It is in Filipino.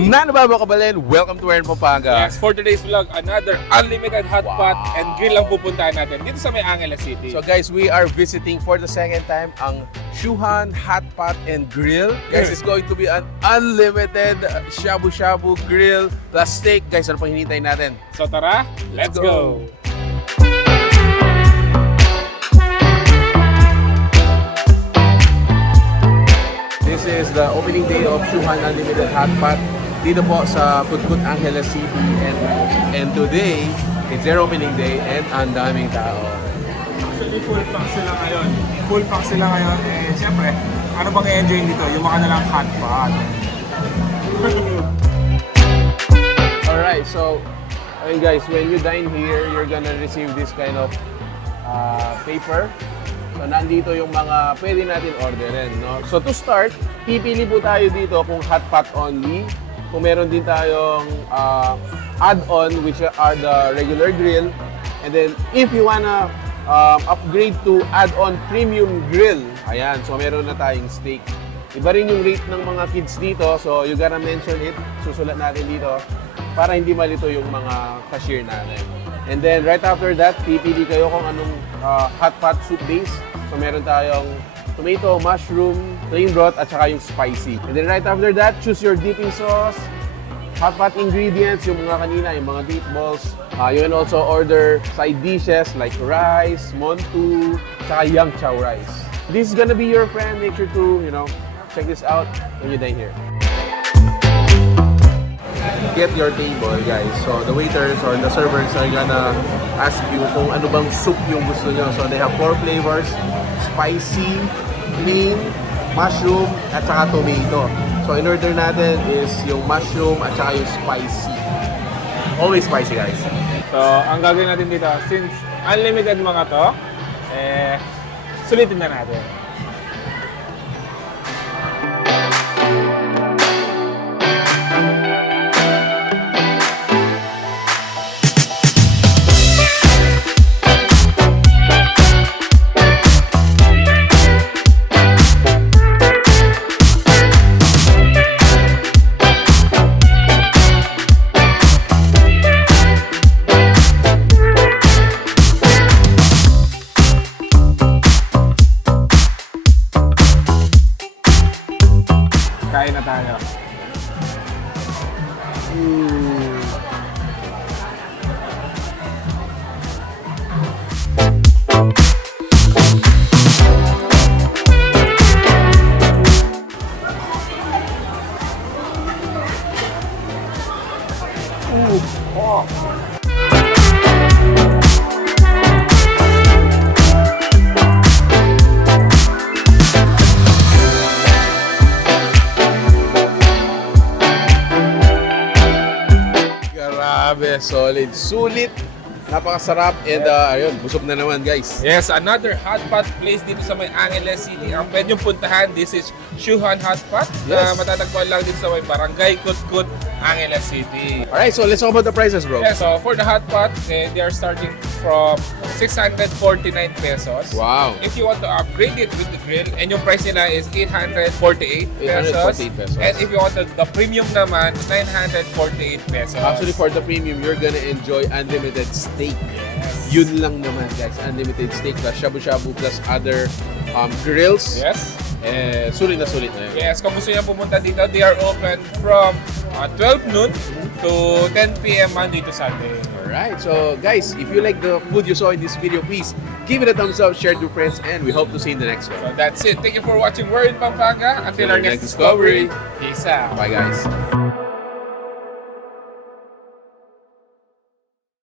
Nanababa kabalin, welcome to Aaron Pampanga. Yes, for today's vlog, another unlimited hotpot and grill ang pupuntahan natin dito sa May Angeles City. So guys, we are visiting for the second time ang Shuhan Hotpot and Grill. Guys, it's going to be an unlimited shabu-shabu grill plus steak. Guys, ano pang hinintay natin? So tara, let's go! This is the opening day of Shuhan Unlimited Hotpot dito po sa Cutcut, Angeles City. And today, it's their opening day and ang daming tao. Actually, full pack sila ngayon. Full pack sila ngayon. Eh, siyempre, ano bang i-enjoy dito? Yung mga nalang hotpot. Alright, so, ayun guys, when you dine here, you're gonna receive this kind of paper. So, nandito yung mga pwede natin orderin, no? So, to start, pipili po tayo dito kung hotpot only. Kung meron din tayong add-on, which are the regular grill. And then, if you wanna upgrade to add-on premium grill, ayan, so meron na tayong steak. Iba rin yung rate ng mga kids dito, so you gotta mention it. Susulat natin dito para hindi malito yung mga cashier natin. And then, right after that, pipili kayo kung anong hotpot soup base. So, meron tayong tomato, mushroom, plain broth, at saka yung spicy. And then, right after that, choose your dipping sauce, hotpot ingredients, yung mga kanina, yung mga meatballs. You can also order side dishes like rice, montu, saka yang chow rice. This is gonna be your friend. Make sure to, check this out when you dine here. Get your table, guys. So the waiters or the servers are gonna ask you kung ano bang soup yung gusto nyo. So they have 4 flavors: spicy, plain, mushroom, at saka tomato. So in order natin is yung mushroom at saka yung spicy. Always spicy, guys. So, ang gagawin natin dito, since unlimited mga to, sulitin na natin. Kain na tayo. Grabe, solid. Sulit. Napakasarap. And ayun, busog na naman, guys. Yes, another hotpot place dito sa May Angeles City. Ang pwede yung puntahan, this is Shuhan Hotpot. Na matatagpuan lang dito sa may Barangay Cutcut, Angeles City. Alright, so let's talk about the prices, bro. Yeah, so for the hotpot, they are starting from 649 pesos. Wow. If you want to upgrade it with the grill, and yung price nila is 848 pesos. 848 pesos. And if you want the premium naman, 948 pesos. Actually, for the premium, you're gonna enjoy unlimited steak. Yes. Yun lang naman, guys. Unlimited steak plus shabu-shabu plus other grills. Yes. Sulit na yun. Yes, kung gusto niyo pumunta dito, they are open from 12 noon to 10 p.m. Monday to Sunday. Alright, so guys, if you like the food you saw in this video, please give it a thumbs up, share it with friends, and we hope to see you in the next one. So that's it. Thank you for watching We're in Pampanga. Until our next discovery. Peace out. Bye, guys.